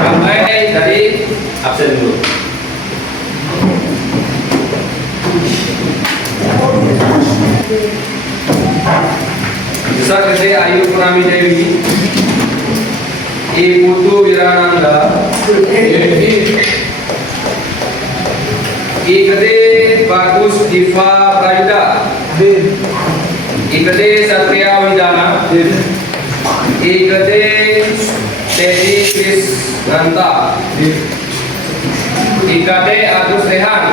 Sampai dari absen dulu. Besar Gede Ayu Purnami Dewi, I Putu Wirananda, I Gede Bagus Diva Prayuda, I Gede Satria Widana, I Gede Teddy Kris Nanta, IKD Agus Rehan,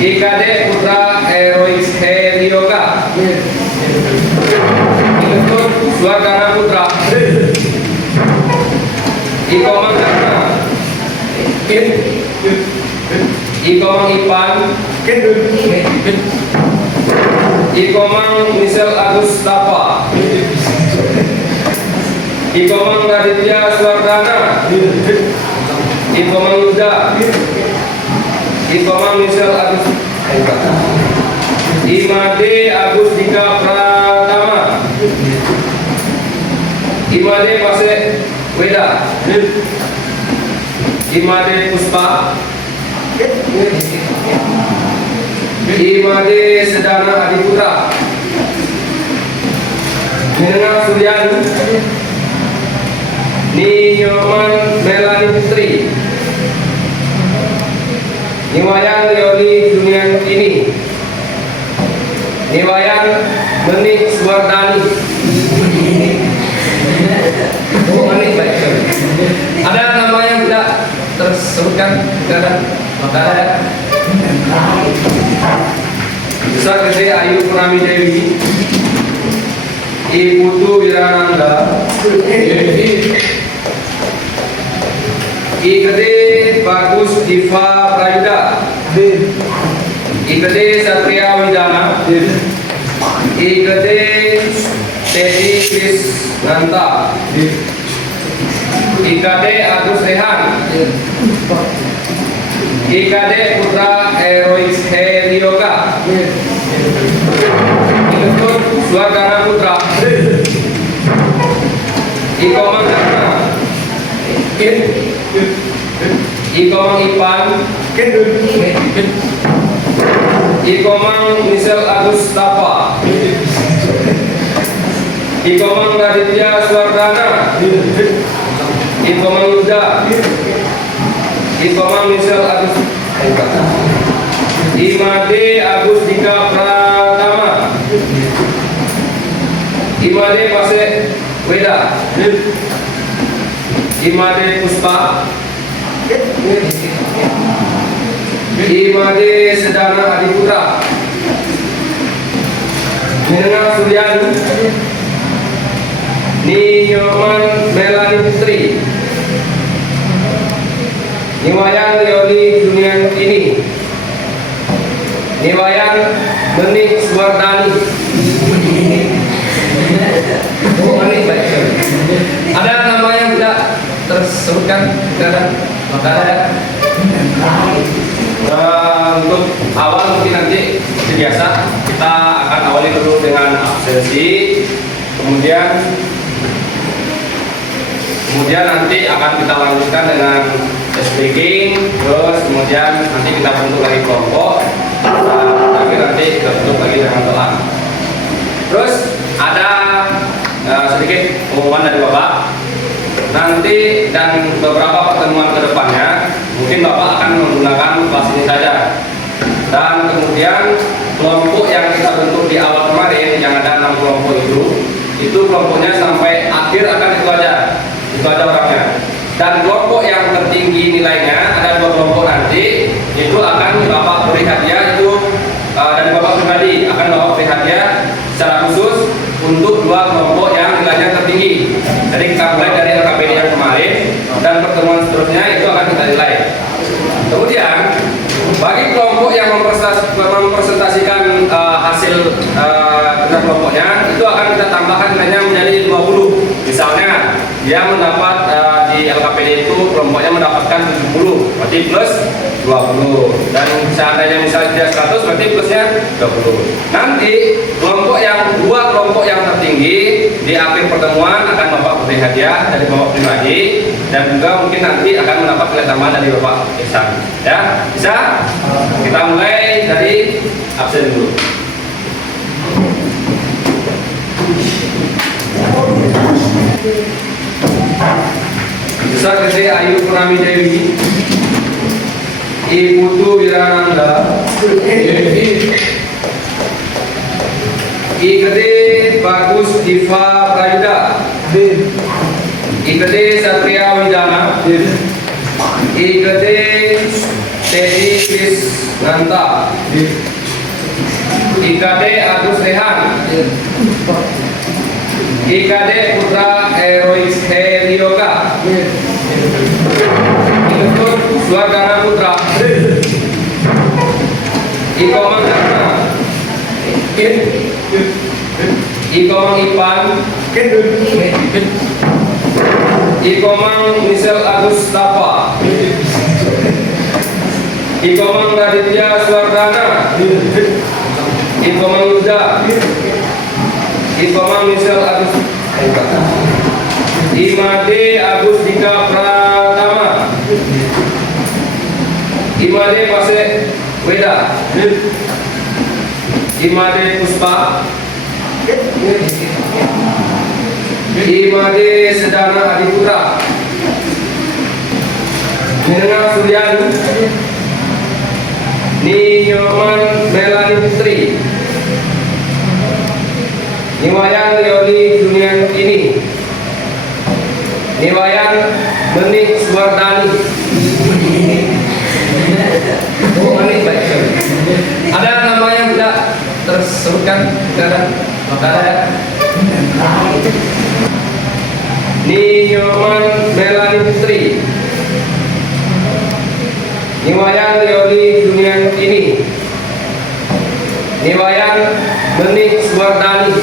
IKD Putra Heroics Helioga, Ikut Suardana Putra, Ikomang Dharma, Ikomang Ipan, Ikomang Misel Agus Tapa, Ikomang Raditya Suardana, Ikomang Yuda, Ikomang Misel Agus Imade Agus Dika Pratama, Imade Pase Weda, Imade Puspa, Imade Sedana Adiputra, Nina Suryani, Nyoman Melani Putri, Niwayan Leoni Junian ini, Niwayan Menik Suwardani. Oh, ini baik. Ada nama yang tidak tersebutkan? Tidak ada. Maka ada. Besar Gede Ayu Purnami Dewi, I Putu Wirananda, I Gede Bagus Diva Prayuda, I Gede Satria Widana, I Gede Teddy Kris Nanta, IKD Agus Rehan, IKD Putra Heroics Helioga, Ikut Suardana Putra, Ikomang Dharma, Ikomang Ipan, Ikomang Misel Agus Tapa, Ikomang Raditya Suardana, Ikomang Yuda, Ikomang Misel Agus Imade Agus Dika Pratama, Imade Pase Weda, Imade Puspa, Imade Sedana Adiputra, Nina Suryani, Nyoman Melani Putri, Niwayan Leoni Junian ini, Niwayan Menik Suwardani. Oh, ini baik. Ada nama yang tidak tersebutkan? Tidak ada. Maka ada. Untuk awal mungkin nanti seperti biasa kita akan awali dulu dengan absensi, kemudian nanti akan kita lanjutkan dengan speaking, terus kemudian nanti kita bentuk lagi kelompok, tapi nanti kita bentuk lagi dengan telan. Terus ada sedikit pengumuman dari Bapak. Nanti dan beberapa pertemuan kedepannya mungkin Bapak akan menggunakan kelas ini saja. Dan kemudian kelompok yang kita bentuk di awal kemarin yang ada 6 kelompok itu kelompoknya sampai akhir akan itu aja orangnya. Dan kelompok yang tertinggi nilainya ada 2 kelompok nanti itu akan Bapak beri hadiah itu dan Bapak pribadi akan Bapak beri hadiah secara khusus untuk 2 kelompok yang nilainya tertinggi. Jadi kita mulai dari LKPD yang kemarin dan pertemuan seterusnya itu akan kita nilai. Kemudian bagi kelompok yang mempresentasikan hasil kerja kelompoknya itu akan kita tambahkan nilainya menjadi 20. Misalnya dia mendapat di LKPD itu kelompoknya mendapatkan 70, berarti plus 20. Dan seandainya misalnya dia 100 berarti plusnya 20. Nanti kelompok yang 2 kelompok yang tertinggi Di akhir pertemuan akan Bapak beri hadiah dari Bapak pribadi dan juga mungkin nanti akan mendapat nilai tambahan dari Bapak Ihsan. Ya, bisa? Kita mulai dari absen dulu. Besar Gede Ayu Purnami Dewi, Ibu Tu Wirananda, I Gede Bagus Diva Prayuda, I Gede Satria Widana, I Gede Teddy Krisnanta, I Gede Agus Rehan, I Gede Putra Herois Herioga, I Ketut Suardana Putra, I Komang Dharma, I Komang Ipan, I Komang Michel Agus Tapa, I Komang Raditya Suardana, I Komang Yuda, I Komang Michel Agus, I Made Agus Dika Pratama, I Made Pase Weda, I Made Puspa, I Made Sedana Adiputra, Nina Suryani, Ninyoman Melani Putri, Niwayan Leoni Junian ini, Niwayan Menik Suwardani. Oh, Menik baik. Ada nama yang tidak tersebutkan? Tidak ada. Maka ada. Ninyoman Melani Putri, Niwayan Leoni Junian ini, Niwayan Menik Suwardani.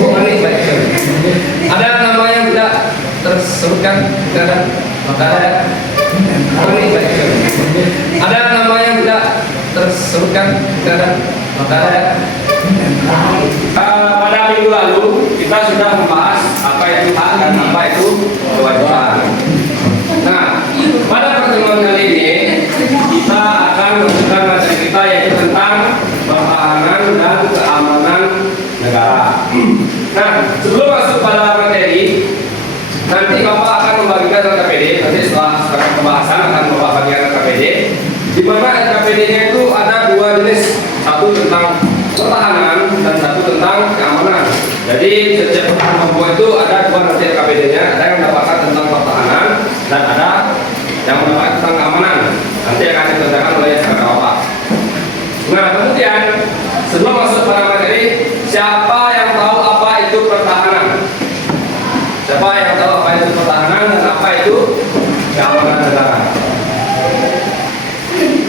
Oh, Menik baik. Ada nama yang tidak tersebutkan? Tidak ada. Maka ada. Menik baik. Ada nama yang tidak tersebutkan? Tidak ada. Maka ada. Pada minggu lalu kita sudah membahas apa itu hak dan apa itu kewajiban. Nah, pada pertemuan kali ini kita akan melanjutkan materi kita yaitu tentang pertahanan dan keamanan negara. Nah, sebelum masuk pada materi, nanti Bapak akan membagikan RKPD. Nanti setelah pembahasan akan Bapak bagikan RKPD. Di mana RKPD-nya itu ada dua jenis, satu tentang pertahanan dan satu tentang keamanan. Jadi setiap kelompok itu ada dua nanti RKPD-nya, ada yang mendapatkan tentang pertahanan dan ada yang mendapatkan tentang keamanan. Nanti akan dikerjakan oleh Bapak. Nah, kemudian sebelum masuk pada materi, siapa yang tahu apa itu pertahanan? Siapa yang tahu apa itu pertahanan dan apa itu keamanan negara?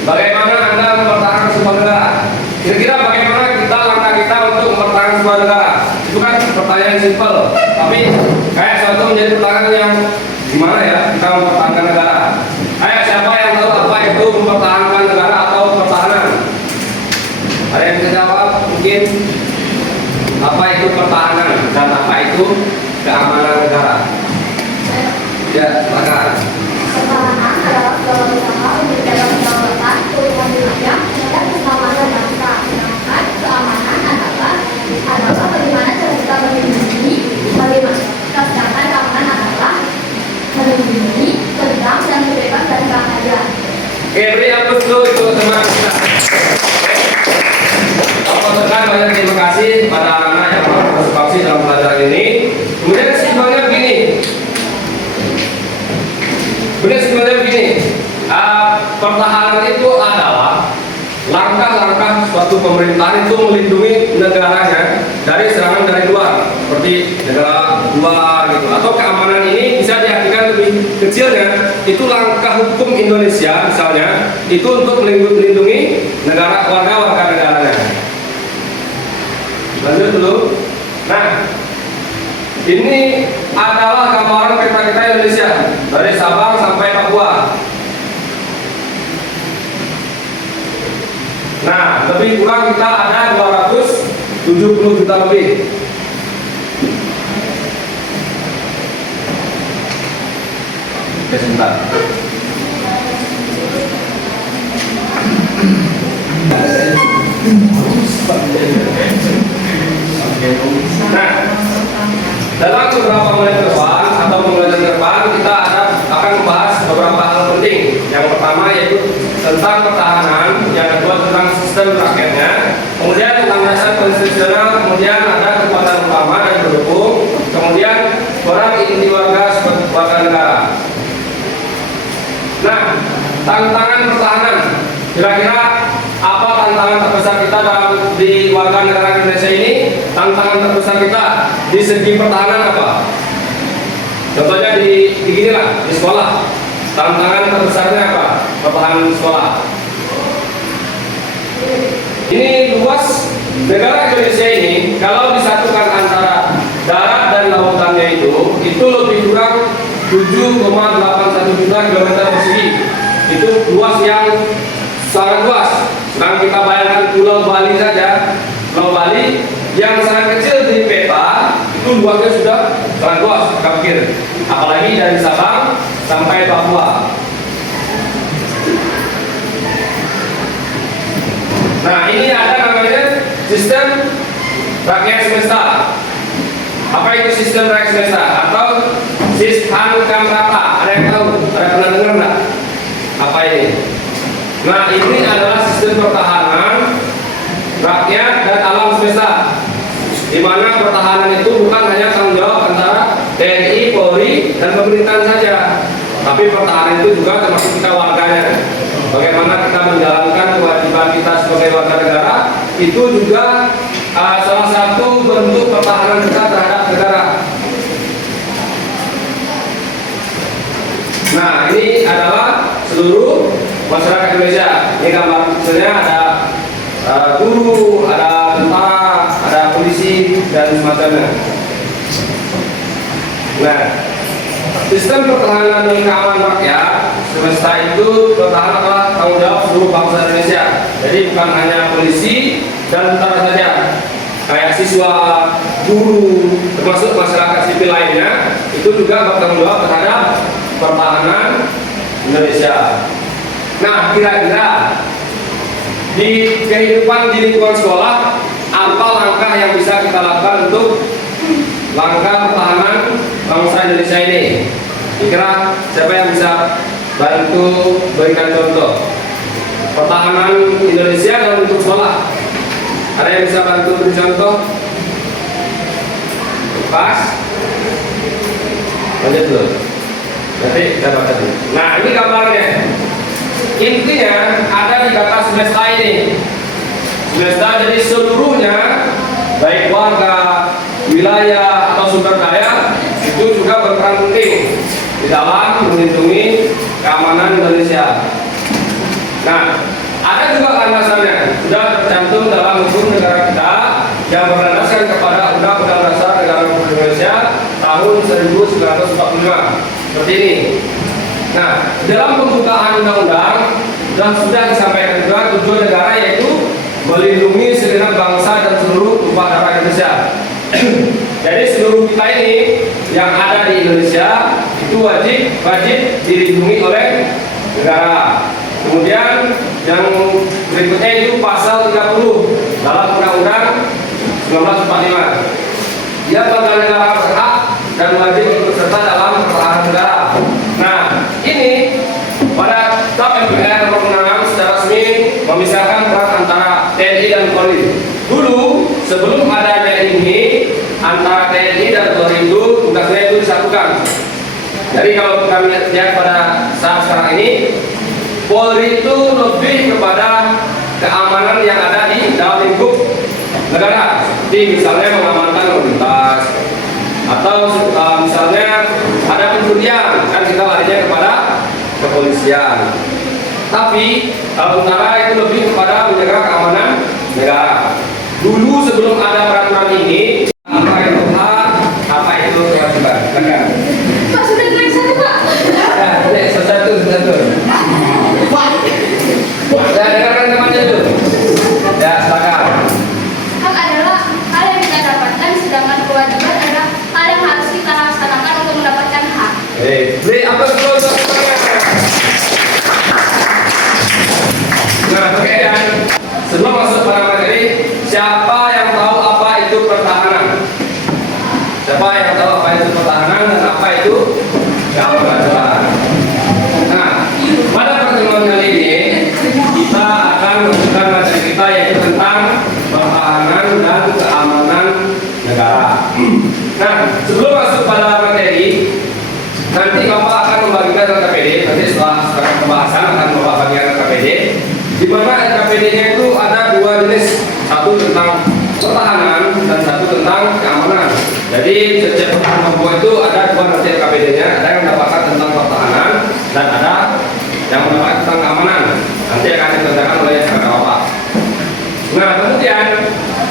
Bagaimana Anda mempertahankan sebuah negara? Kira-kira bagaimana langkah kita untuk mempertahankan sebuah negara? Itu kan pertanyaan simpel, tapi kayak suatu menjadi pertanyaan yang gimana ya kita mempertahankan negara? Ayo, siapa yang tahu apa itu mempertahankan negara atau pertahanan? Ada yang bisa jawab? Mungkin apa itu pertahanan dan apa itu keamanan negara? Ya, silakan. Pertahanan adalah sebuah usaha untuk menjaga kedaulatan, keutuhan wilayah, dan keselamatan bangsa. Sedangkan keamanan adalah bagaimana cara kita melindungi, sedangkan keamanan adalah melindungi, tentang dan bebas dari bahaya. Beri hapus dulu itu teman kita. Teman-teman banyak terima kasih pada anak-anak yang berpartisipasi dalam pelajaran ini. Kemudian kesimpulannya begini. Pertahanan itu adalah langkah-langkah suatu pemerintahan itu melindungi negaranya dari serangan dari luar, seperti negara luar gitu. Atau keamanan ini bisa diartikan lebih kecilnya, itu langkah hukum Indonesia misalnya, itu untuk melindungi negara warga negaranya. Lanjut dulu. Nah, ini adalah gambaran peta kita Indonesia dari Sabang sampai Papua. Nah, lebih kurang kita ada 270 juta lebih. Oke, sebentar. Nah, dalam beberapa menit ke depan atau pembelajaran ke depan kita akan membahas beberapa hal penting. Yang pertama yaitu tentang pertahanan, yang kedua tentang sistem rakyatnya, kemudian tentang dasar konstitusional, kemudian ada kekuatan utama dan pendukung, kemudian peran inti warga sebagai warga negara. Nah, tantangan pertahanan, kira-kira apa tantangan terbesar kita dalam di warga negara Indonesia ini? Tantangan terbesar kita di segi pertahanan apa? Contohnya di gini lah, di sekolah. Tantangan terbesarnya apa? Pertahanan sekolah. Ini luas negara Indonesia ini, kalau disatukan antara darat dan lautannya itu lebih kurang 7,81 juta kilometer persegi. Itu luas yang sangat luas. Sekarang kita bayangkan Pulau Bali saja, Pulau Bali yang sangat kecil di peta itu luasnya sudah sangat luas, pikir. Apalagi dari Sabang sampai Papua. Nah, ini ada namanya sistem rakyat semesta. Apa itu sistem rakyat semesta? Atau Sishan Kamrata? Ada yang tahu? Ada yang pernah dengar nggak? Apa ini? Nah, ini adalah sistem pertahanan rakyat dan alam semesta, di mana pertahanan itu bukan hanya tanggung jawab antara TNI, Polri, dan pemerintahan saja, tapi pertahanan itu juga termasuk kita warganya. Bagaimana kita menjalankan kewajiban kita sebagai warga negara, itu juga salah satu bentuk pertahanan kita terhadap negara. Nah, ini adalah seluruh masyarakat Indonesia. Ini gambar misalnya ada guru, ada tentara, ada polisi, dan semacamnya. Nah, sistem pertahanan dan keamanan rakyat semesta itu pertahanan adalah tanggung jawab seluruh bangsa Indonesia. Jadi bukan hanya polisi dan tentara saja, kayak siswa, guru, termasuk masyarakat sipil lainnya, itu juga bertanggung jawab terhadap pertahanan Indonesia. Nah, kira-kira di kehidupan di lingkungan sekolah, apa langkah yang bisa kita lakukan untuk langkah pertahanan bangsa Indonesia ini? Kira siapa yang bisa bantu berikan contoh pertahanan Indonesia dalam bentuk sekolah? Ada yang bisa bantu beri contoh? Pas? Lanjut dulu. Nanti kita baca dulu. Nah, ini gambarnya. Intinya ada di kata semesta ini. Semesta jadi seluruhnya, baik warga, wilayah, atau sumber daya, itu juga berperan penting di dalam melindungi keamanan Indonesia. Nah, ada juga landasannya, sudah tercantum dalam hukum negara kita yang berlandaskan kepada Undang-Undang Dasar Negara Republik Indonesia tahun 1945. Seperti ini. Nah, dalam pembukaan undang-undang sudah disampaikan juga tujuan negara, yaitu melindungi segenap bangsa dan seluruh tumpah darah Indonesia. Jadi seluruh kita ini yang ada di Indonesia itu wajib dilindungi oleh negara. Kemudian yang berikutnya itu pasal 30 dalam Undang-Undang 1945. Dia warga negara berhak dan wajib ikut serta dalam pertahanan negara. Nah, ini pada TAP MPR nomor 6 secara resmi memisahkan peran antara TNI dan Polri. Dulu sebelum adanya ini, antara TNI dan Polri itu tugasnya itu disatukan. Jadi kalau kita lihat pada saat sekarang ini, Polri itu lebih kepada keamanan yang ada di dalam lingkup negara, seperti misalnya mengamankan lalu lintas, atau misalnya ada pencurian, kan kita larinya kepada kepolisian. Tapi kalau tentara itu lebih kepada menjaga keamanan negara. Dulu sebelum ada peraturan ini, apa itu hak, apa itu kewajiban? Silakan. Pak, sudah naik satu, Pak. Ya, satu. Ya, dengarkan temannya dulu. Ya, silakan. Hak adalah hal yang Nah, sebelum masuk pada materi, nanti Bapak akan membagikan RKPD. Nanti setelah pembahasan akan Bapak bagikan RKPD. Di mana RKPD-nya itu ada dua jenis, satu tentang pertahanan dan satu tentang keamanan. Jadi setiap kelompok itu ada dua nanti RKPD-nya, ada yang mendapatkan tentang pertahanan dan ada yang mendapatkan tentang keamanan. Nanti akan dikerjakan oleh kakak Bapak. Nah, kemudian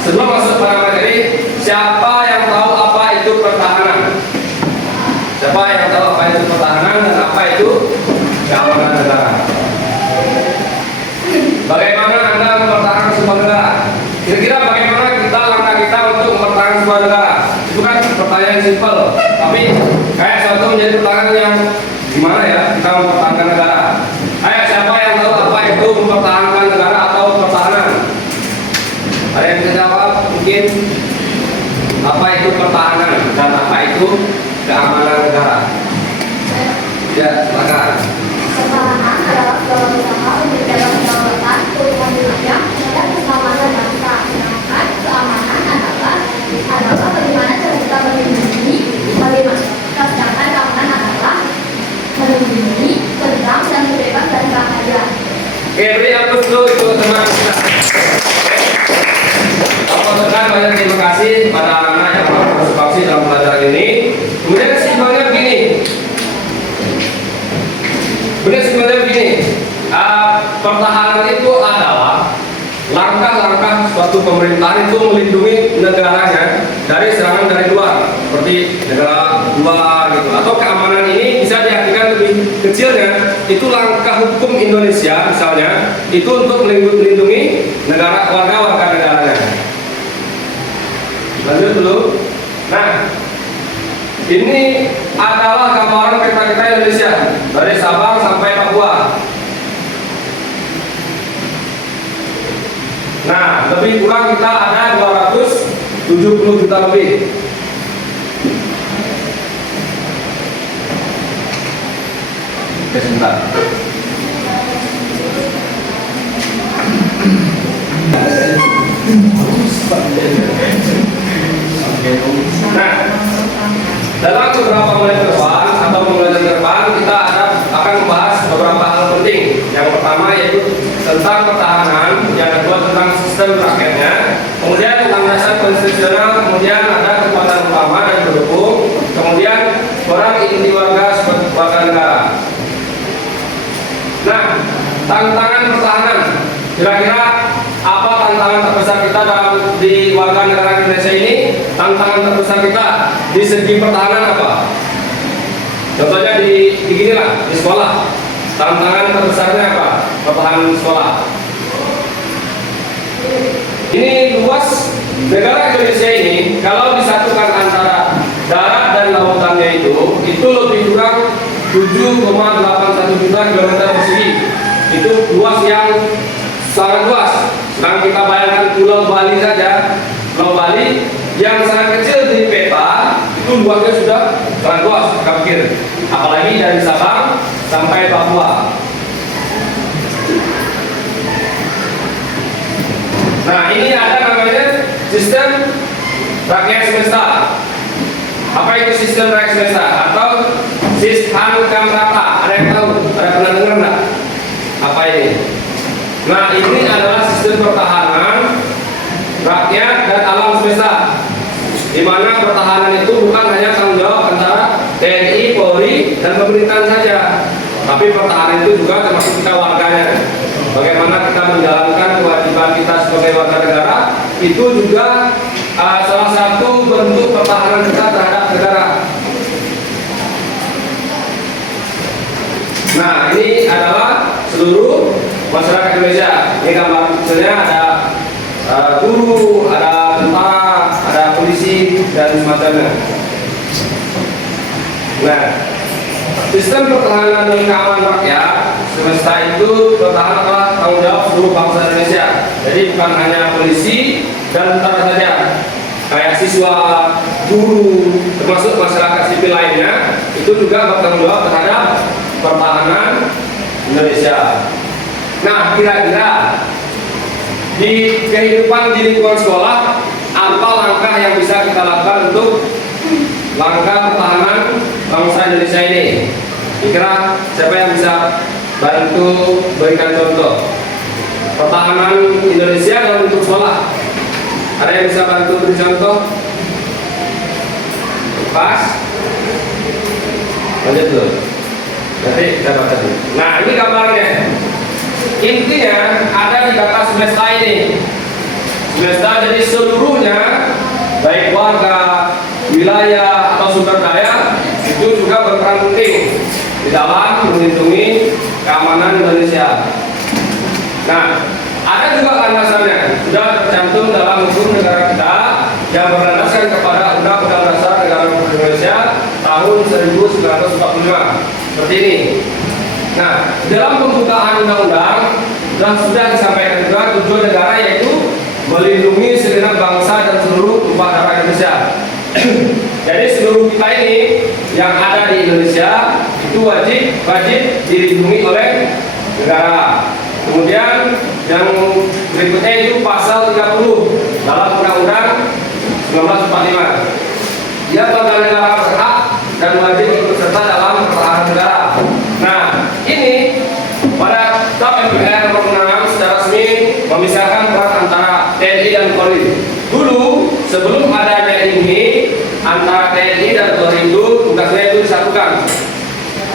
sebelum masuk pada materi, siapa yang tahu apa itu pertahanan? Siapa yang tahu apa itu pertahanan dan apa itu keamanan negara? Bagaimana Anda mempertahankan sebuah negara? Kira-kira bagaimana langkah kita untuk mempertahankan sebuah negara? Itu kan pertanyaan simpel, tapi kayak suatu menjadi pertanyaan yang gimana ya kita mempertahankan negara? Ayo, siapa yang tahu apa itu mempertahankan negara atau pertahanan? Ada yang bisa jawab? Mungkin apa itu pertahanan dan apa itu keamanan negara? Ya, silakan. Pertahanan adalah sebuah usaha untuk menjaga kedaulatan, keutuhan wilayah, dan keselamatan bangsa. Sedangkan keamanan adalah bagaimana cara kita melindungi, sedangkan keamanan adalah melindungi, tentang dan bebas dari bahaya. Oke, beri aplaus dulu itu teman kita. Bapak tekan banyak terima kasih pada anak-anak yang telah berpartisipasi dalam pelajaran ini. Kemudian kesimpulannya begini. Pertahanan itu adalah langkah-langkah suatu pemerintahan itu melindungi negaranya dari serangan dari luar, seperti negara luar gitu. Atau keamanan ini bisa diartikan lebih kecilnya, itu langkah hukum Indonesia misalnya, itu untuk melindungi negara warga negaranya. Lanjut dulu. Nah, ini adalah gambaran peta kita Indonesia dari Sabang sampai Papua. Nah, lebih kurang kita ada 270 juta lebih. Oke, sebentar. Nah, dalam beberapa menit ke depan atau pembelajaran ke depan kita akan membahas beberapa hal penting. Yang pertama yaitu tentang pertahanan, yang kedua tentang sistem rakyatnya, kemudian landasan konstitusional, kemudian ada kekuatan utama dan pendukung, kemudian peran inti warga sebagai warga negara. Nah, tantangan pertahanan, kira-kira apa tantangan terbesar kita di warga negara Indonesia ini? Tantangan terbesar kita di segi pertahanan apa? Contohnya di sekolah. Tantangan terbesarnya apa? Pertahanan sekolah. Ini luas negara Indonesia ini, kalau disatukan antara darat dan lautannya itu lebih kurang 7,81 juta kilometer persegi. Itu luas yang sangat luas. Sekarang kita bayangkan Pulau Bali saja, Pulau Bali yang sangat kecil di peta itu luasnya sudah sangat luas, kita pikir. Apalagi dari Sabang sampai Papua. Nah, ini ada namanya sistem rakyat semesta. Apa itu sistem rakyat semesta? Atau Sishankamrata? Ada yang tahu? Ada yang pernah dengar nggak? Apa ini? Nah, ini adalah sistem pertahanan rakyat dan alam semesta, di mana pertahanan itu bukan hanya tanggung jawab antara TNI, Polri, dan pemerintahan saja, tapi pertahanan itu juga termasuk kita warganya. Bagaimana kita menjalankan kewajiban kita sebagai warga negara, itu juga salah satu bentuk pertahanan kita terhadap negara. Nah, ini adalah seluruh masyarakat Indonesia. Ini gambarnya ada guru, ada tentara, ada polisi, dan semacamnya. Nah, sistem pertahanan dan keamanan rakyat semesta itu pertahanan adalah tanggung jawab seluruh bangsa Indonesia. Jadi bukan hanya polisi dan tentara saja, kayak siswa, guru, termasuk masyarakat sipil lainnya, itu juga bertanggung jawab terhadap pertahanan Indonesia. Nah, kira-kira di kehidupan di lingkungan sekolah, apa langkah yang bisa kita lakukan untuk Indonesia ini? Kira siapa yang bisa bantu berikan contoh? Pertahanan Indonesia dalam bentuk sekolah. Ada yang bisa bantu beri contoh? Pas. Lanjut dulu. Nanti kita baca dulu. Nah, ini gambarnya. Intinya ada di kata semesta ini. Semesta jadi seluruhnya, baik warga, wilayah atau sumber daya, itu juga berperan penting di dalam melindungi keamanan Indonesia. Nah, ada juga landasannya sudah tercantum dalam hukum negara kita yang berlandaskan kepada Undang-Undang Dasar Negara Republik Indonesia tahun 1945 seperti ini. Nah, dalam pembukaan undang-undang sudah disampaikan juga tujuan negara yaitu melindungi segenap bangsa dan seluruh tumpah darah Indonesia. Jadi seluruh kita ini yang ada di Indonesia itu wajib dilindungi oleh negara. Kemudian yang berikutnya itu pasal 30 dalam Undang-Undang 1945. Dia bangsa negara berhak dan wajib ikut serta dalam pertahanan negara. Nah, ini pada TAP MPR nomor 6 secara resmi memisahkan peran antara TNI dan Polri. Dulu sebelum adanya ini antara TNI dan Polri itu tugasnya itu disatukan.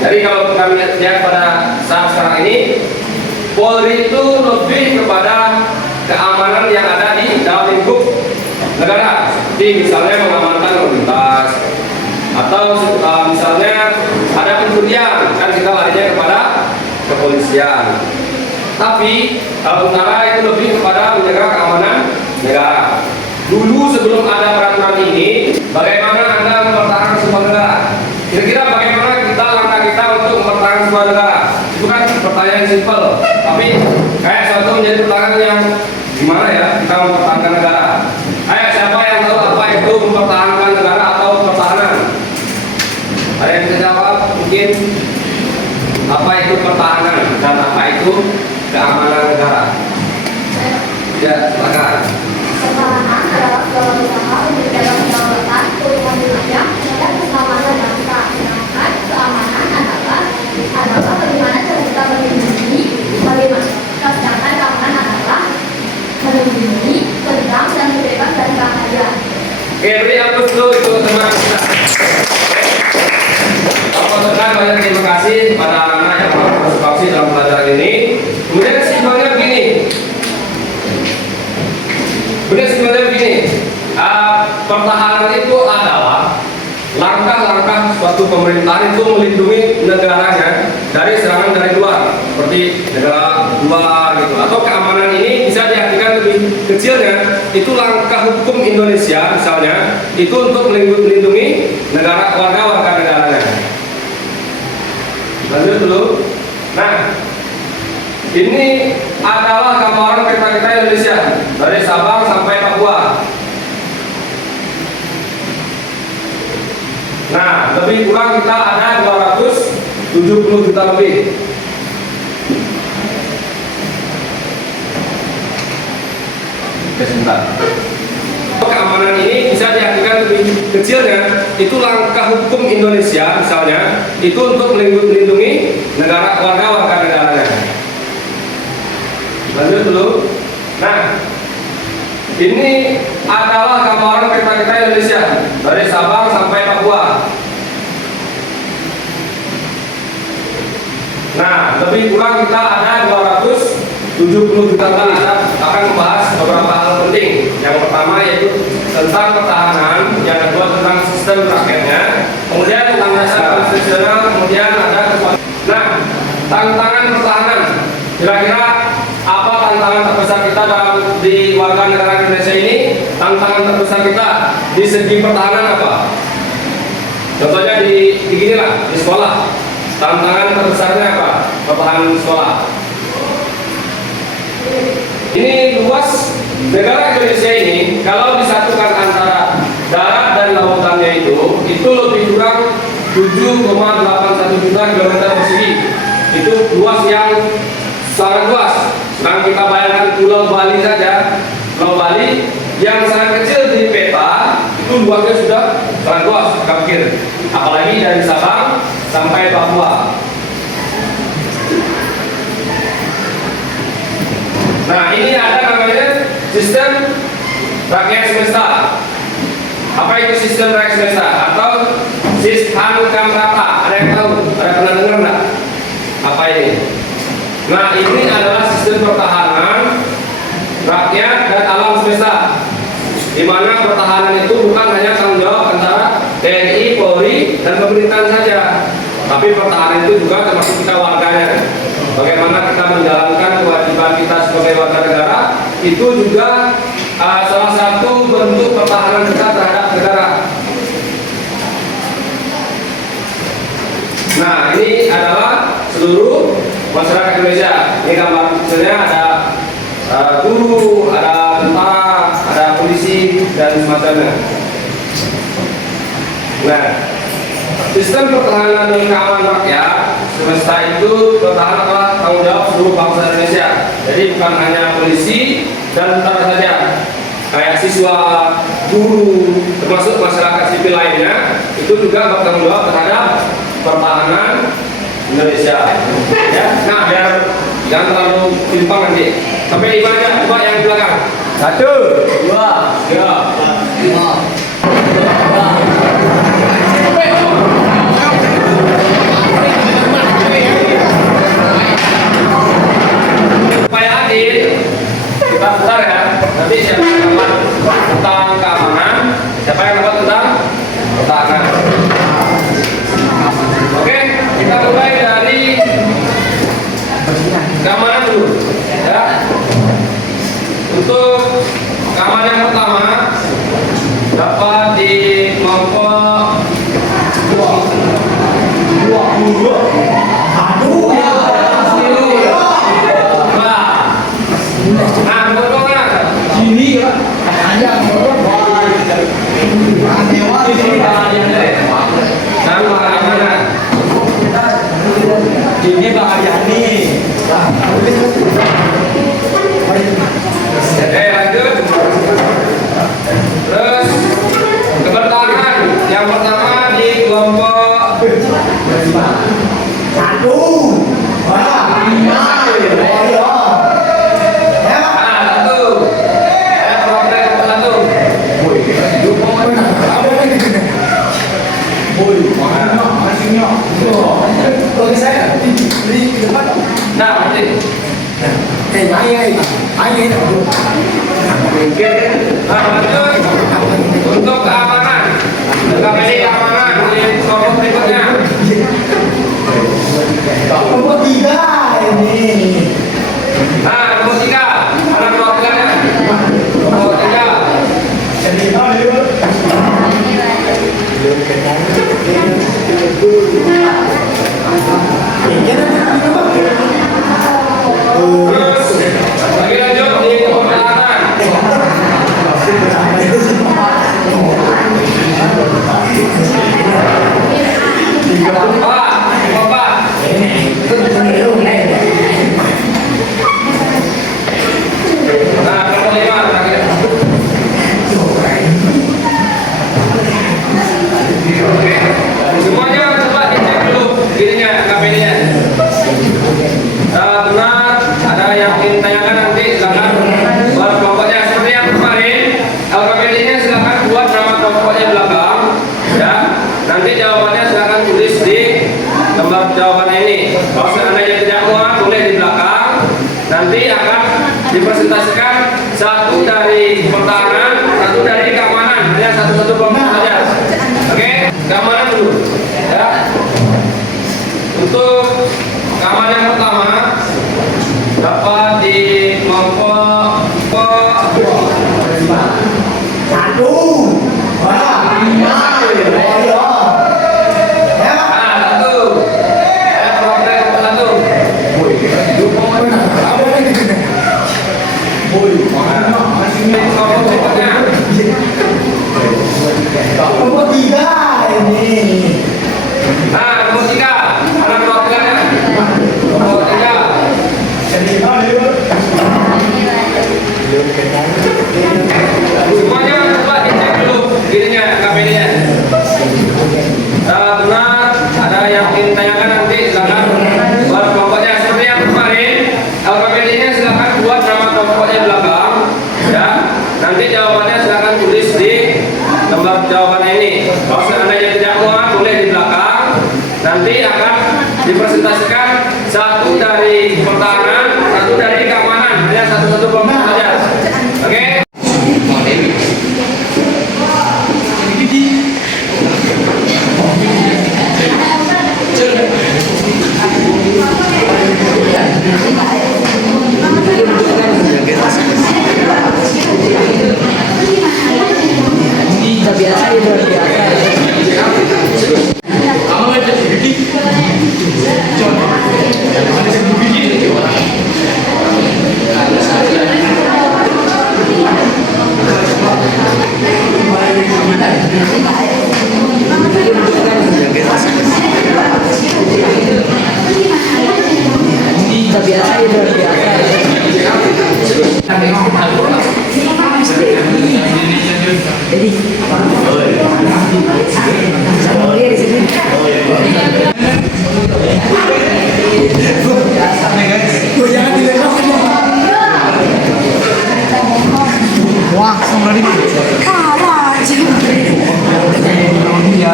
Jadi kalau kita lihat pada saat sekarang ini, Polri itu lebih kepada keamanan yang ada di dalam lingkup negara, seperti misalnya mengamankan lalu lintas atau misalnya ada pencurian, kan kita larinya kepada kepolisian. Tapi kalau tentara itu lebih kepada menjaga keamanan negara. Dulu sebelum ada peraturan ini, bagaimana Anda mempertahankan sebuah negara? Kira-kira bagaimana langkah kita untuk mempertahankan sebuah negara? Itu kan pertanyaan yang simpel, tapi kayak suatu menjadi pertanyaan yang gimana ya kita mempertahankan negara? Ayo, siapa yang tahu apa itu mempertahankan negara atau pertahanan? Ada yang bisa jawab? Mungkin apa itu pertahanan dan apa itu keamanan negara? Ya, silakan. Pertahanan adalah segala usaha untuk menjaga kedaulatan, keutuhan wilayah, dan keselamatan bangsa. Sedangkan keamanan adalah bagaimana cara kita melindungi, sedangkan keamanan adalah melindungi, tentang dan bebas dari bahaya. Oke, beri hapus dulu itu teman kita. Teman-teman banyak terima kasih pada anak-anak yang berpartisipasi dalam pelajaran ini. Kemudian kesimpulannya begini. Pertahanan itu adalah langkah-langkah suatu pemerintahan itu melindungi negaranya dari serangan dari luar, seperti negara luar gitu. Atau keamanan ini bisa diartikan lebih kecilnya, itu langkah hukum Indonesia misalnya, itu untuk melindungi warga negaranya. Lanjut dulu. Nah, ini adalah gambaran peta kita Indonesia dari Sabang sampai Papua. Nah, lebih kurang kita ada 270 juta lebih. Sebentar. Keamanan ini bisa diartikan lebih kecilnya, itu langkah hukum Indonesia misalnya, itu untuk melindungi warga negaranya. Lanjut dulu. Nah, ini adalah gambaran peta kita Indonesia dari Sabang sampai Papua. Nah, lebih kurang kita ada 270 juta. Kita akan membahas beberapa hal penting. Yang pertama yaitu tentang pertahanan, yang kedua tentang sistem rakyatnya, kemudian landasan konstitusional, kemudian ada kekuatan. Nah, tantangan pertahanan. Kira-kira apa tantangan terbesar kita di warga negara Indonesia ini? Tantangan terbesar kita di segi pertahanan apa? Contohnya di sekolah. Tantangan terbesarnya apa? Pertahanan sekolah. Ini luas negara Indonesia ini, kalau disatukan antara darat dan lautannya itu lebih kurang 7,81 juta kilometer persegi. Itu luas yang sangat luas. Sekarang kita bayangkan Pulau Bali saja, Pulau Bali yang sangat kecil di peta itu luasnya sudah sangat luas, kita pikir. Apalagi dari Sabang sampai Papua. Nah, ini ada namanya sistem rakyat semesta. Apa itu sistem rakyat semesta? Atau Sistem Kamrata? Ada yang tahu? Ada pernah dengar nggak? Apa ini? Nah, ini adalah sistem pertahanan rakyat dan alam semesta, di mana pertahanan itu bukan hanya tanggung jawab antara TNI, Polri, dan pemerintahan saja, tapi pertahanan itu juga termasuk kita warganya. Bagaimana kita menjalankan kewajiban kita sebagai warga negara, itu juga salah satu bentuk pertahanan kita terhadap negara. Nah, ini adalah seluruh masyarakat Indonesia. Ini gambar, misalnya ada guru, ada tentara, ada polisi, dan semacamnya. Nah, sistem pertahanan dan keamanan rakyat semesta itu pertahanan adalah tanggung jawab seluruh bangsa Indonesia. Jadi bukan hanya polisi dan tentara saja, kayak siswa, guru, termasuk masyarakat sipil lainnya, itu juga bertanggung jawab terhadap pertahanan Indonesia. Ya, nah biar jangan terlalu timpang nanti. Sampai 5 aja, coba yang di belakang. 1, 2, 3, 5. Supaya adil, kita putar ya. Nanti siapa yang dapat tentang keamanan, siapa yang dapat tentang pertahanan. Oke, kita mulai dari keamanan dulu. Ya. Untuk keamanan yang pertama dapat di kelompok 22. Aduh, ya. Nah, betul kan? Sini ya. Ada ini Bang Aryani. Lanjut. Terus kebertahanan yang pertama di kelompok 1, 2, 1. Nah, nanti. Lanjut untuk keamanan. KPD keamanan di kelompok berikutnya. Kelompok 3 ini. Nah, kelompok 3. Mana perwakilannya? Kelompok 3. Terus lagi lanjut di kebertahanan. Bapak. Nah, kelompok 5 terakhir. Oke. Semuanya coba dicek dulu dirinya, KPD-nya. Benar, ada yang ingin tanyakan nanti silakan buat kelompoknya seperti yang kemarin. KPD-nya silakan buat nama kelompoknya belakang, ya. Nanti jawabannya silakan tulis di gambar jawabannya ini. Kalau seandainya tidak muat, tulis di belakang. Nanti akan dipresentasikan satu dari pertahanan, satu dari keamanan, hanya satu-satu kelompok saja. Oke, keamanan dulu, ya. Untuk keamanan yang pertama dapat di kelompok 1, 2, 3. Semuanya coba dicek dulu dirinya, KPD-nya. Benar, ada yang ingin gambar jawabannya ini. Kalau seandainya tidak muat, boleh di belakang. Nanti akan dipresentasikan satu dari pertahanan, satu dari keamanan, hanya satu-satu kelompok saja. Oke? Biasa ya, wah, sama lagi. Kalah aja. Iya.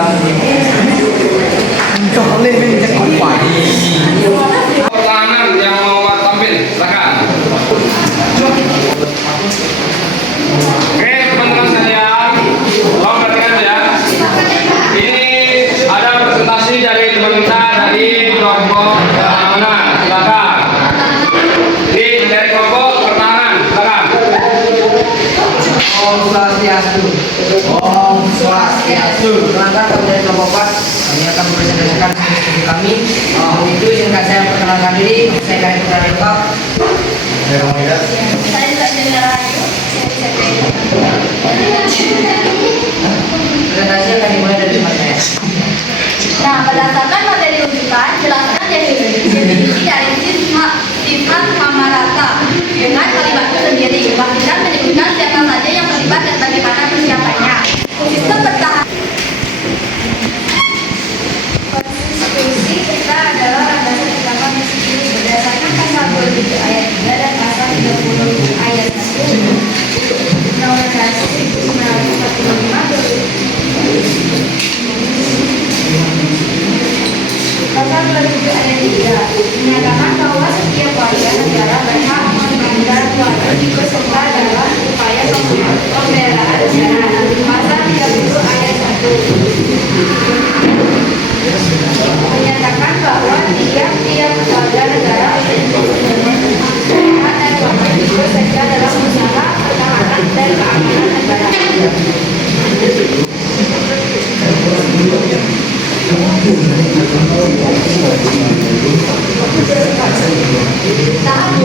Enggak boleh mencek apa. Pertahanan yang mau tampil, silakan. Oke, teman-teman sekalian, tolong perhatikan ya. Ini ada presentasi dari teman kita dari kelompok keamanan, silakan. Ini dari kelompok pertahanan, silakan. Om Swastiastu. Om Swastiastu. Perkenalkan kami dari kelompok 4. Kami akan mempresentasikan studi kami. Untuk itu izinkan saya perkenalkan diri. Saya Karim Putra Depok. Saya juga Jendela Rayu. Presentasi akan dimulai dari tempat saya. Nah, berdasarkan materi rujukan, jelaskan definisi dari sifat Mamarata dengan kalimat itu sendiri. Pastikan menyebutkan siapa saja yang terlibat dan bagaimana persiapannya. Sistem pertahanan. Konstitusi kita adalah landasan utama misi berdasarkan pasal 27 ayat 3 dan pasal 30 ayat 1 Undang-Undang Dasar 1945. Pasal 27 ayat 3 menyatakan bahwa setiap warga negara berhak mengamankan warga berserta dalam upaya pembelaan negara. Pasal 30 ayat 1 menyatakan bahwa tiap-tiap warga negara dan wajib ikut serta dalam usaha pertahanan dan keamanan negara. Tahap 2,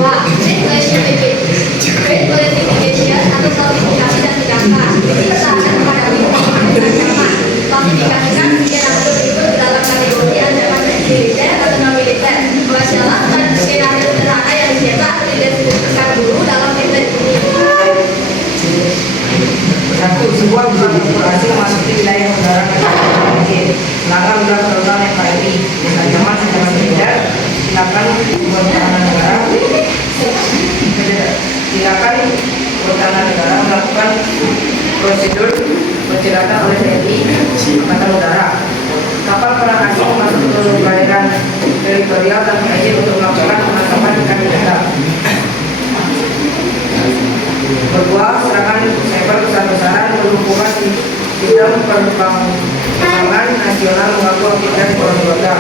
Grade Classification atau klasifikasi dan tindakan. Ini pertahanan menghadapi ancaman. Klasifikasikan skenario berikut dalam kategori ancaman militer atau non militer. Jelaskan skenario sederhana yang dicetak atau dideskripsikan dulu dalam materi ini. Satu, sebuah pesawat tempur asing memasuki wilayah udara negara melanggar undang perundang NKRI dengan ancaman militer, silakan pertahanan negara, silakan pertahanan negara melakukan prosedur penceratan oleh TNI Angkatan Udara. Kapal perang asing masuk ke perairan teritorial tanpa izin untuk melakukan penangkapan ikan udara. Kedua, serangan cyber besar-besaran berhubungan di bidang penerbangan nasional mengganggu aktivitas keluarga.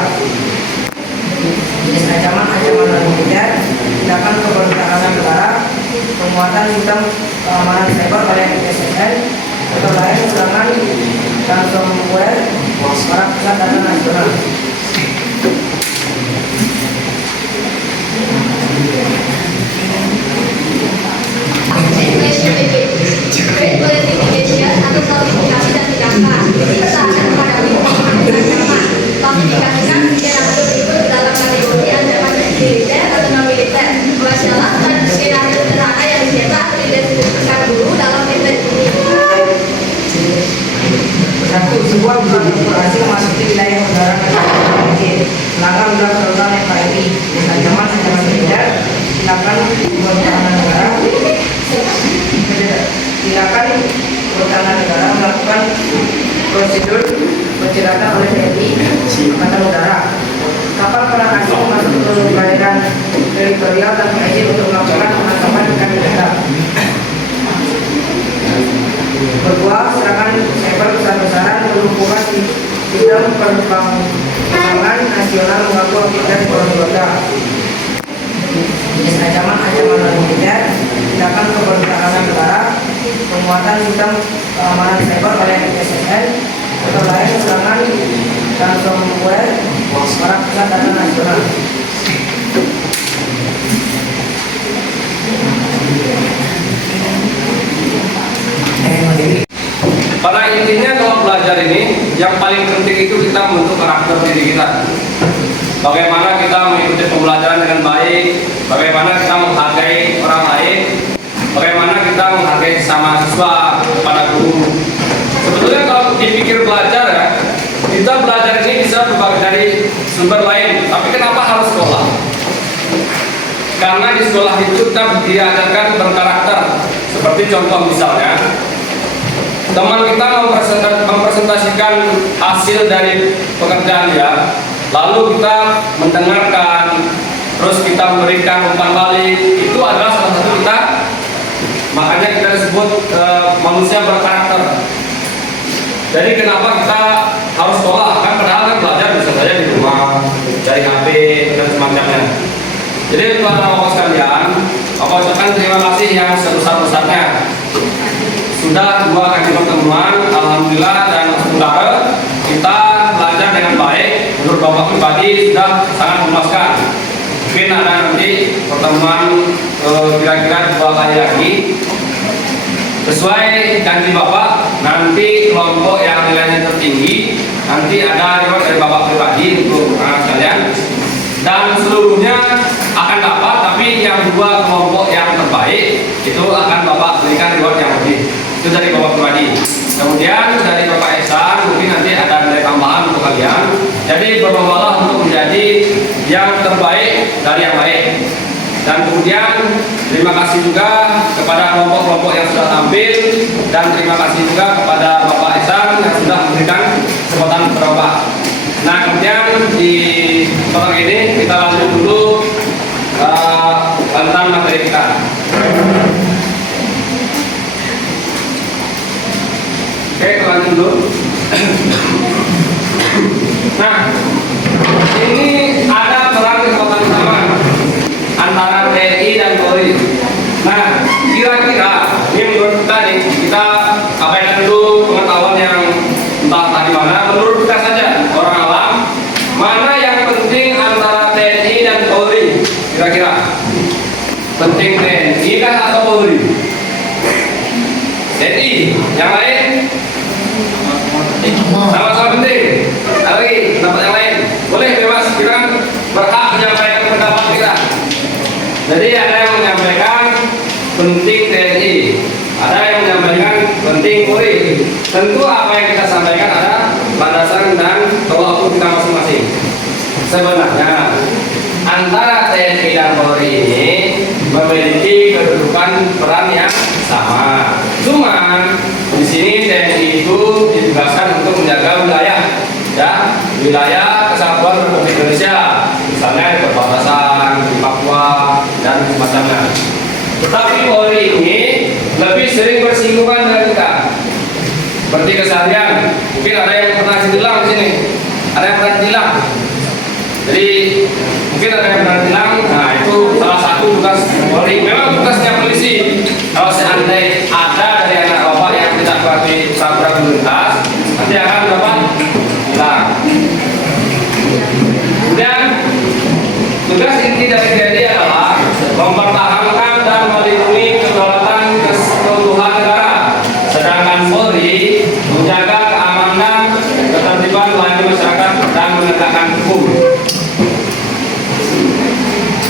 Jenis ancaman-ancaman non-militer, tindakan keberpertahanan negara, penguatan sistem keamanan cyber oleh SSN, atau lain serangan ransomware, para pusat data nasional. Grade Classification atau klasifikasi dan tindakan. Ini pertahanan menghadapi ancaman. Klasifikasikan skenario berikut dalam kategori ancaman militer atau non militer. Jelaskan skenario sederhana yang dicetak atau dideskripsikan dulu dalam materi ini. Satu, sebuah pesawat tempur asing memasuki wilayah udara negara melanggar undang perundang NKRI dengan ancaman militer, silakan pertahanan negara, silakan pertahanan negara melakukan prosedur pencelakaan oleh TNI Angkatan Udara. Kapal perang asing masuk ke perairan teritorial tanpa izin untuk melakukan penangkapan ikan ilegal. Kedua, serangan cyber besar-besaran melumpuhkan sistem penerbangan nasional mengganggu aktivitas ekonomi global. Ancaman-ancaman non-militer, tindakan keberpertahanan negara, penguatan sistem keamanan cyber oleh SSN, atau lain serangan ransomware para pusat data nasional. Pada intinya kalau belajar ini, yang paling penting itu kita membentuk karakter diri kita. Bagaimana kita mengikuti pembelajaran dengan baik, bagaimana kita menghargai orang lain, bagaimana kita menghargai sama siswa, pada guru. Sebetulnya kalau dipikir belajar ya, kita belajar ini bisa berbagai dari sumber lain. Tapi kenapa harus sekolah? Karena di sekolah itu kita diajarkan berkarakter. Seperti contoh misalnya, teman kita mempresentasikan hasil dari pekerjaan dia, lalu kita mendengarkan, terus kita memberikan umpan balik. Itu adalah salah satu kita, makanya kita disebut manusia berkarakter. Jadi kenapa kita harus sekolah? Kan padahal kan belajar bisa saja di rumah, dari HP dan semacamnya. Jadi untuk anak-anak sekalian, Bapak ucapkan terima kasih yang sebesar-besarnya. Sudah 2 kali pertemuan, alhamdulillah dan saudara kita belajar dengan baik. Menurut Bapak pribadi sudah sangat memuaskan. Mungkin ada nanti pertemuan kira-kira 2 kali lagi. Sesuai janji Bapak, nanti kelompok yang nilainya tertinggi nanti ada reward dari Bapak pribadi untuk anak sekalian. Dan seluruhnya akan dapat, tapi yang 2 kelompok yang terbaik itu akan Bapak berikan reward yang lebih. Itu dari Bapak pribadi. Kemudian dari Bapak Ihsan mungkin nanti ada nilai tambahan untuk kalian. Jadi berlomba-lomba untuk menjadi yang terbaik dari yang baik. Dan kemudian terima kasih juga kepada kelompok-kelompok yang sudah tampil, dan terima kasih juga kepada Bapak Ihsan yang sudah memberikan kesempatan berlomba. Nah, kemudian di foto ini kita lanjut dulu tentang materi kita. Oke, kita lanjut dulu. Nah, ini ada peran kekuatan utama antara TNI dan Polri. Nah, kira-kira ini menurut kita nih, kita abaikan dulu pengetahuan yang entah tadi mana. Menurut kita saja, orang alam, mana yang penting antara TNI dan Polri? Kira-kira penting TNI kah atau Polri? TNI, yang lain? Sama-sama penting. Lagi, pendapat yang lain boleh bebas, kita kan berhak menyampaikan pendapat kita. Jadi ada yang menyampaikan penting TNI, ada yang menyampaikan penting Polri. Tentu apa yang kita sampaikan ada landasan dan tolak ukur kita masing-masing. Sebenarnya antara TNI dan Polri ini memiliki kedudukan peran yang sama. Cuma di sini TNI itu ditugaskan untuk menjaga wilayah, ya, wilayah kesatuan Republik Indonesia, misalnya di perbatasan di Papua dan semacamnya. Tetapi Polri ini lebih sering bersinggungan dengan kita, seperti keseharian. Mungkin ada yang pernah dibilang di sini, ada yang pernah dibilang. Jadi mungkin ada yang pernah bilang, nah itu salah satu tugas Polri. Memang tugasnya polisi. Kalau seandainya ada dari anak bapak yang tidak patuhi peraturan lalu lintas, nanti akan dapat hilang. Kemudian tugas inti dari TNI adalah mempertahankan dan melindungi kedaulatan kesatuan negara, sedangkan Polri menjaga keamanan, ketertiban bagi masyarakat dan menegakkan hukum.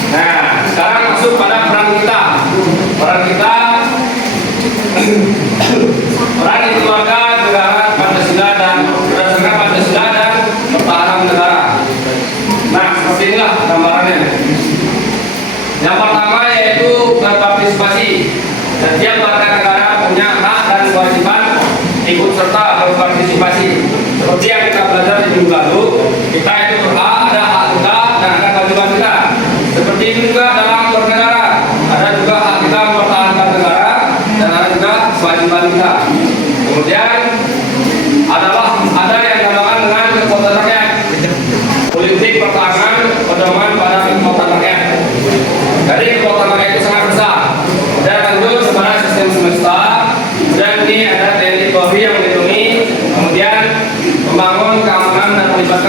Nah, sekarang masuk pada peran kita. Peran kita peran di keluarga negara Pancasila dan berdasarkan Pancasila dan pertahanan negara. Nah, seperti inilah gambarannya. Yang pertama yaitu berpartisipasi. Setiap warga negara punya hak dan kewajiban ikut serta berpartisipasi.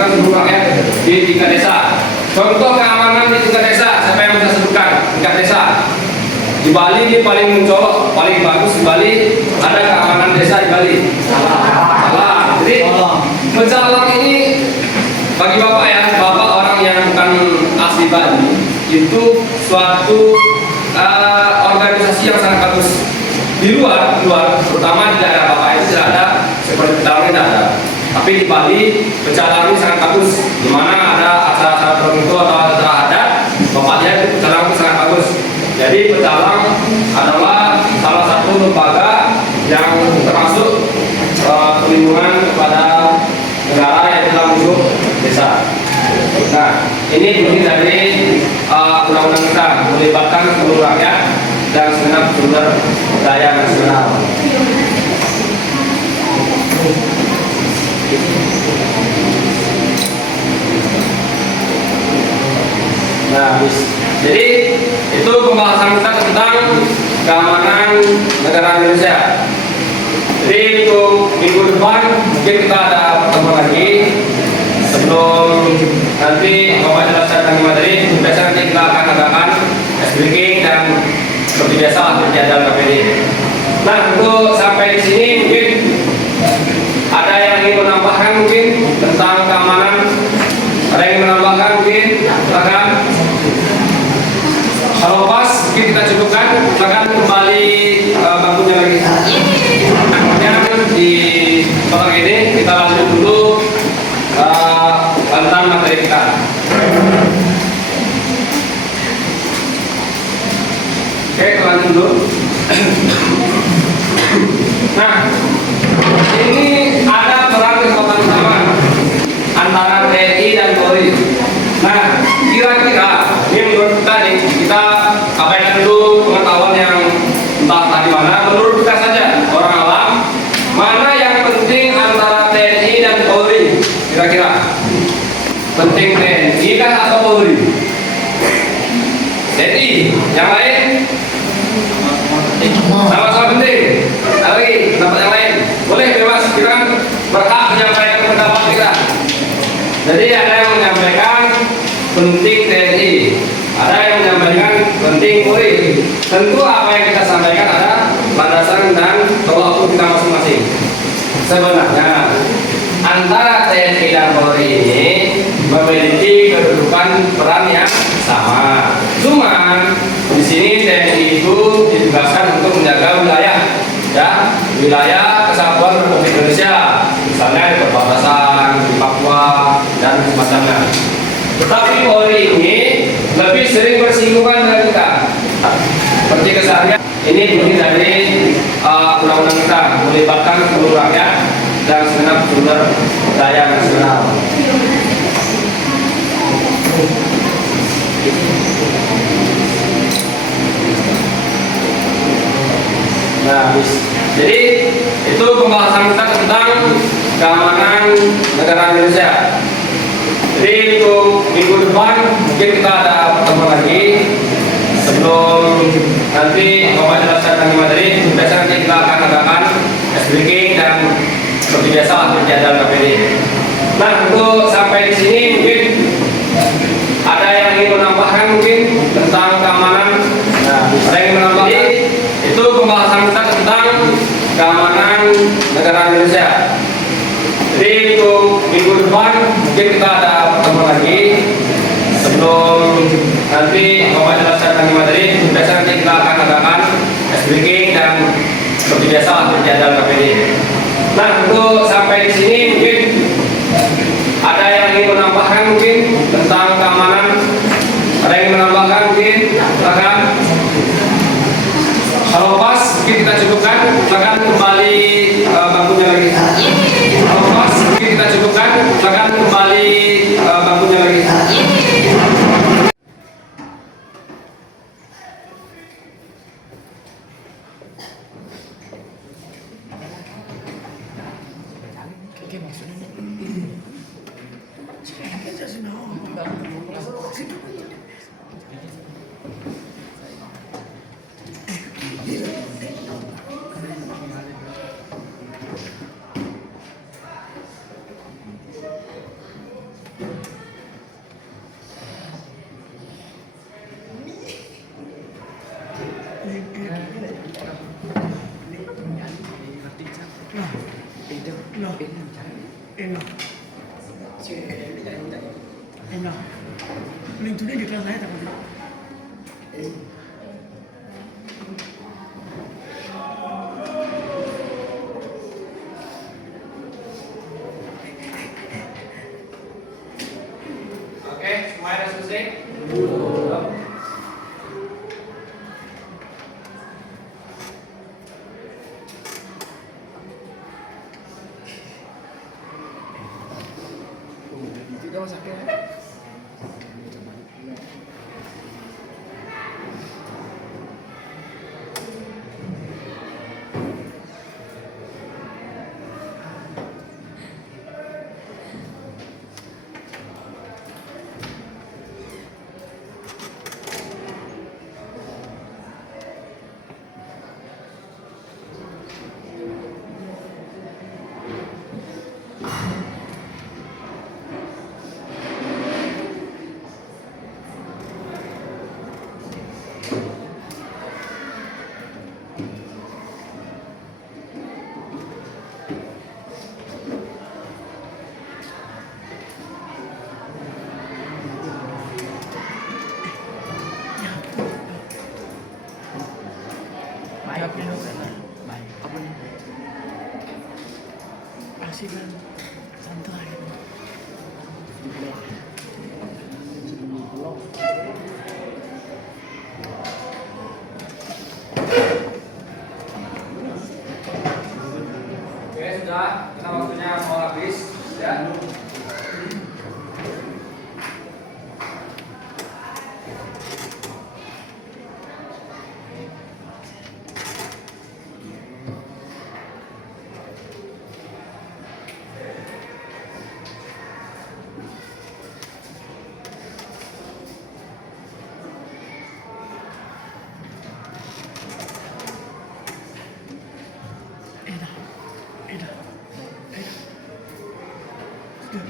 keamanan seluruh rakyat di tingkat desa. Contoh keamanan di tingkat desa, siapa yang bisa sebutkan tingkat desa? Di Bali ini paling mencolok, paling bagus di Bali ada keamanan desa di Bali. Salah. Jadi pecalang ini bagi bapak ya, bapak orang yang bukan asli Bali, itu suatu organisasi yang sangat bagus. Di luar, terutama di daerah bapak itu tidak ada seperti pecalang tidak ada. Tapi di Bali pecalang ini sangat bagus. Di mana ada acara-acara tertentu atau acara adat, bapak lihat pecalang itu sangat bagus. Jadi pecalang adalah salah satu lembaga yang termasuk perlindungan kepada negara yang dalam bentuk desa. Nah, ini bunyi dari undang-undang kita melibatkan seluruh rakyat dan segenap sumber daya nasional. Nah, jadi itu pembahasan kita tentang keamanan negara Indonesia. Jadi untuk minggu depan mungkin kita ada pertemuan lagi. Sebelum nanti Bapak jelaskan tentang materi, biasa nanti kita akan adakan breaking dan seperti biasa berjalan KPD. Nah, untuk sampai di sini mungkin ada yang ingin menambahkan mungkin tentang keamanan. Ada yang menambahkan mungkin, silakan. Kalau pas mungkin kita cukupkan, silakan kembali bangkunya lagi. Kemudian di kotak ini kita lanjut dulu tentang materi kita. Oke, kita lanjut dulu. Nah, ini ada peran kekuatan sama antara TNI dan Polri. Nah, kira-kira ini menurut kita nih, kita abaikan dulu pengetahuan yang entah tadi mana. Menurut kita saja orang awam, mana yang penting antara TNI dan Polri? Kira-kira penting TNI kah atau Polri? TNI, yang lain? Sama-sama penting. Ada lagi pendapat yang lain? Boleh bebas, kita kan berhak menyampaikan pendapat kita. Jadi ada yang menyampaikan penting TNI, ada yang menyampaikan penting Polri. Tentu apa yang kita sampaikan ada landasan dan tolak ukur kita masing-masing. Sebenarnya antara TNI dan Polri ini memiliki kedudukan peran yang sama. Cuman di sini TNI itu ditugaskan untuk menjaga wilayah, ya, wilayah kesatuan Republik Indonesia, misalnya di perbatasan di Papua dan semacamnya. Tetapi Polri ini lebih sering bersinggungan dengan kita. Seperti keseharian ini bunyi dari undang-undang kita melibatkan seluruh rakyat dan segenap sumber daya nasional. Nah, jadi itu pembahasan kita tentang keamanan negara Indonesia. Jadi untuk minggu depan mungkin kita ada pertemuan lagi. Sebelum nanti Bapak jelaskan tentang materi, biasa nanti kita akan adakan breaking dan seperti biasa berjalan KPD. Nah, untuk sampai di sini mungkin ada yang ingin menambahkan mungkin tentang keamanan. Nah, ada yang menambahkan. Itu pembahasan kita tentang keamanan negara Indonesia. Jadi untuk minggu depan mungkin kita ada pertemuan lagi. Sebelum nanti Bapak jelaskan tentang materi, biasa nanti kita akan adakan breaking dan seperti biasa berjalan KPD. Nah, untuk sampai di sini mungkin ada yang ingin menambahkan mungkin tentang keamanan. Ada yang menambahkan mungkin, silakan. Kalau pas mungkin kita cukupkan, silakan kembali bangkunya lagi. Kalau pas mungkin kita cukupkan, silakan kembali bangkunya lagi. Enak. Enak. Lucunya di kelas saya takutnya. Oke, semuanya udah selesai? Belum. Tidak masaknya. Baik, baik. Apa nih? Asik kan, santai. Oke, sudah. Kita waktunya mau habis, ya. Enak, enak, enak. Sudah.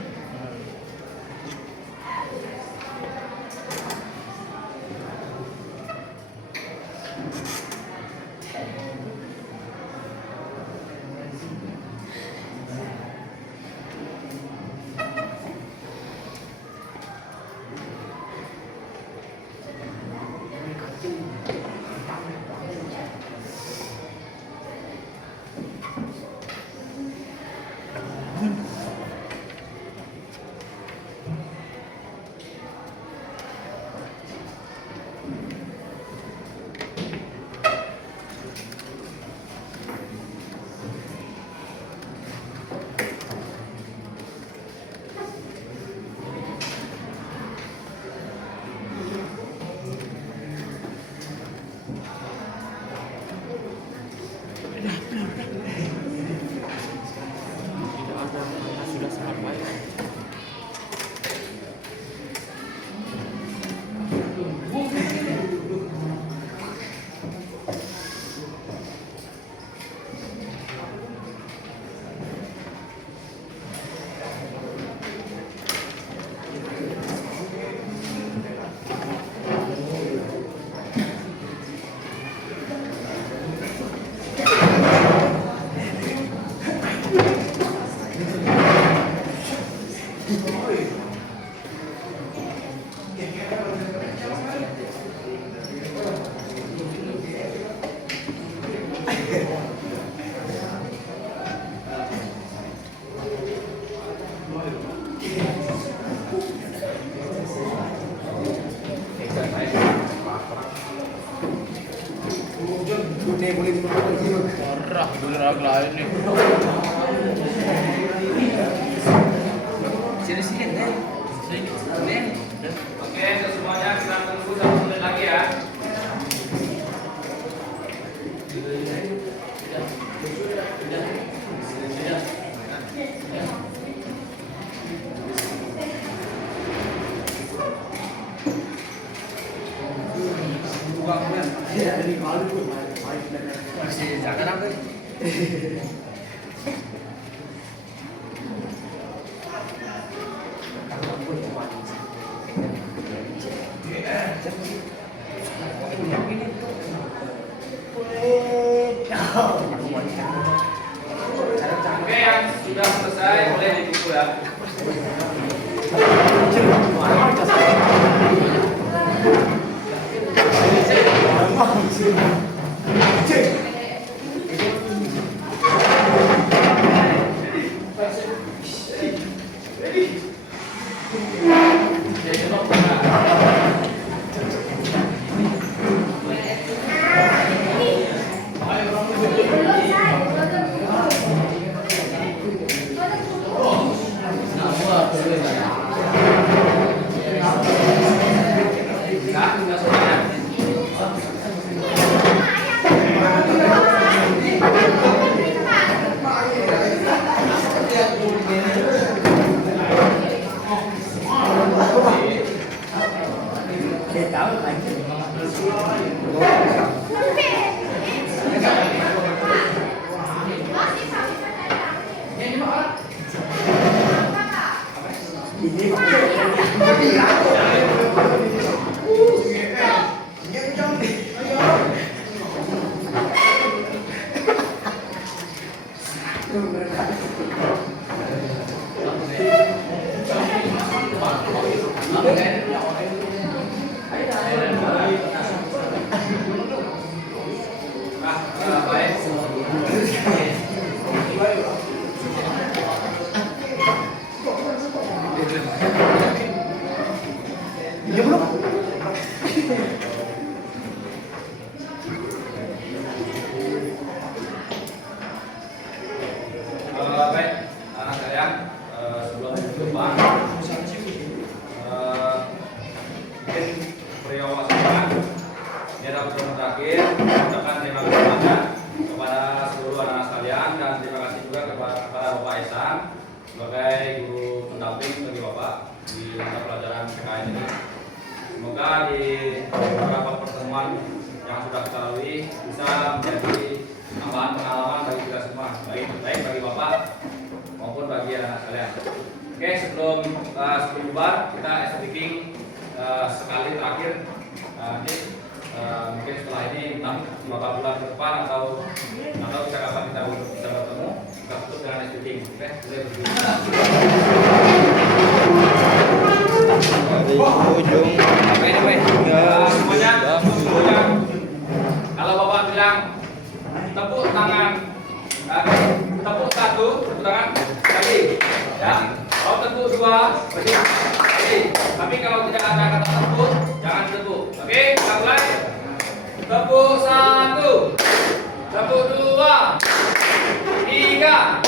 Sudah sampai. Parah, bener lain nih. Sini deh. Sini. Oke, semuanya kita tunggu 1 menit lagi ya. Masih jangan apa? Oke, yang sudah selesai selesai boleh dipukul ya. Baik, anak kalian sebelum berjumpa mungkin periowasan ini adalah pertemuan terakhir. Ucapkan terima kasih banyak kepada seluruh anak sekalian dan terima kasih juga kepada Bapak Ihsan sebagai guru pendamping bagi Bapak di mata pelajaran PKN ini. Semoga di beberapa pertemuan yang sudah kita lalui bisa menjadi tambahan pengalaman bagi kita semua, baik bagi Bapak maupun bagi anak sekalian. Oke, sebelum bubar kita speaking sekali terakhir. Nanti mungkin setelah ini entah beberapa bulan ke depan atau bisa kapan kita bisa bertemu, kita tutup dengan speaking. Oke, boleh berdua. Dari ujung Oke, ini baik. Semuanya. Kalau Bapak bilang tepuk tangan, tepuk satu, tepuk tangan lagi, ya. Kalau tepuk dua, lagi. Tapi kalau tidak ada kata tepuk, jangan tepuk. Oke, kita mulai. Tepuk satu, tepuk dua, tiga.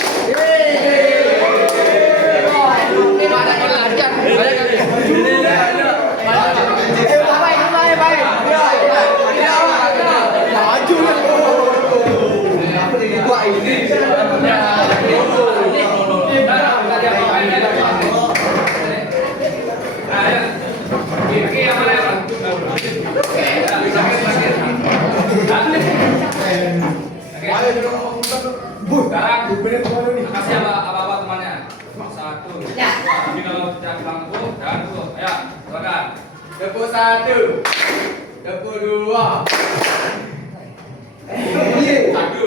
Sekarang kasih apa temannya. Satu. Tapi kalau tidak bangku, jangan tepuk. Ayo, silakan. Tepuk satu, tepuk dua, satu.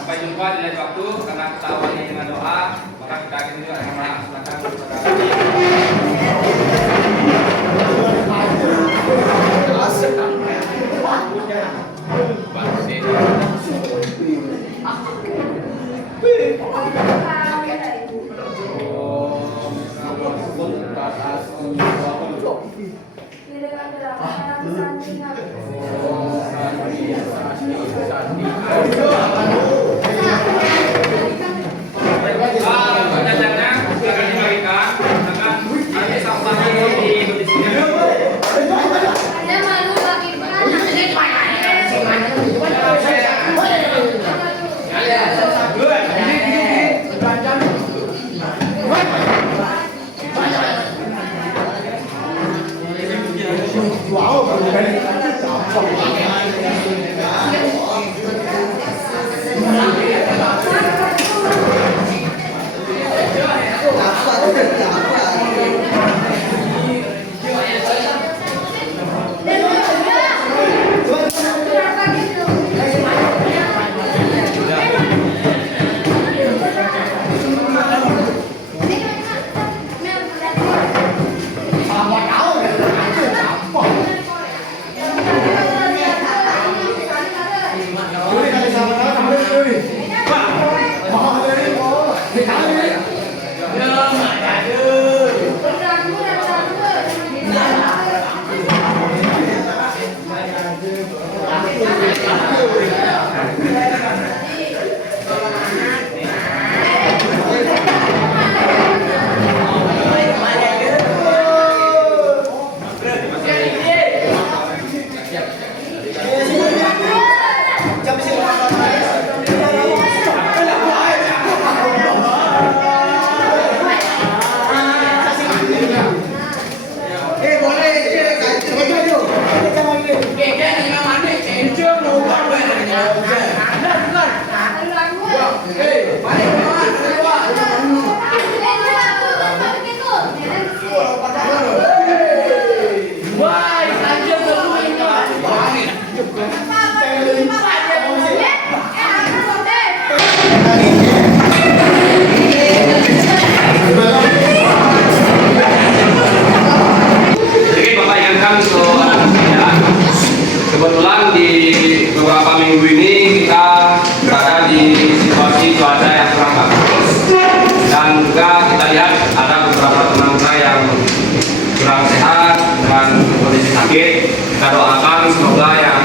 Sampai jumpa di lain waktu, karena kita awali dengan doa, maka kita akhiri juga dengan doa. Pertanyaannya akan dibagikan dengan nanti sampahnya di sini. Jadi Bapak ingatkan ke anak saya, kebetulan di beberapa minggu ini kita berada di situasi cuaca yang kurang bagus, dan juga kita lihat ada beberapa teman kita yang kurang sehat dengan kondisi sakit. Kita doakan semoga yang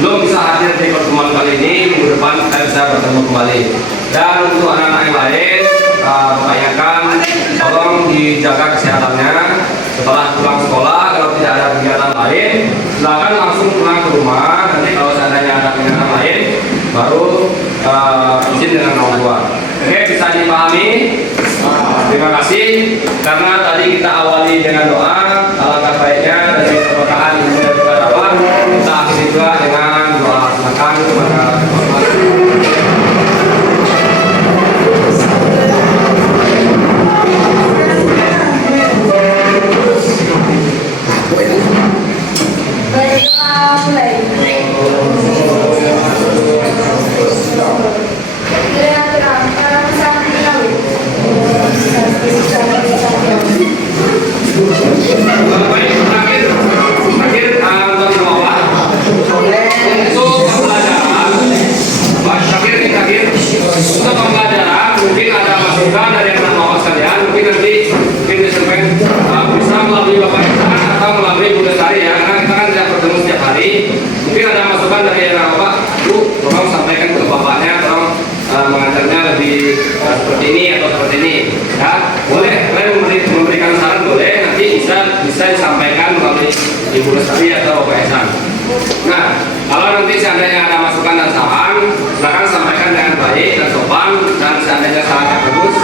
belum bisa hadir di pertemuan kali ini minggu depan kita bisa bertemu kembali. Dan untuk anak-anak yang lain, upayakan tolong dijaga kesehatannya setelah pulang sekolah. Kalau tidak ada kegiatan lain, silakan langsung pulang ke rumah. Nanti kalau seandainya ada kegiatan lain, baru izin dengan orang tua. Oke, bisa dipahami? Terima kasih. Karena tadi kita awali dengan doa, alangkah baiknya dari keberkahan yang sudah kita dapat, kita akhiri juga dengan doa. Silakan kepada Bapak. Untuk pembelajaran mungkin ada masukan dari anak bapak sekalian, mungkin nanti bisa melalui Bapak Ihsan atau melalui Bu Lestari ya, karena kita kan tidak bertemu setiap hari. Mungkin ada masukan dari anak bapak, Bu, tolong sampaikan ke bapaknya, tolong mengajarnya lebih seperti ini atau seperti ini ya. Boleh kalian memberikan saran, boleh, nanti bisa disampaikan melalui Ibu Lestari atau Bapak Ihsan. Nah, kalau nanti seandainya ada masukan dan saran, silakan sampaikan dengan baik dan sopan, dan seandainya sarannya bagus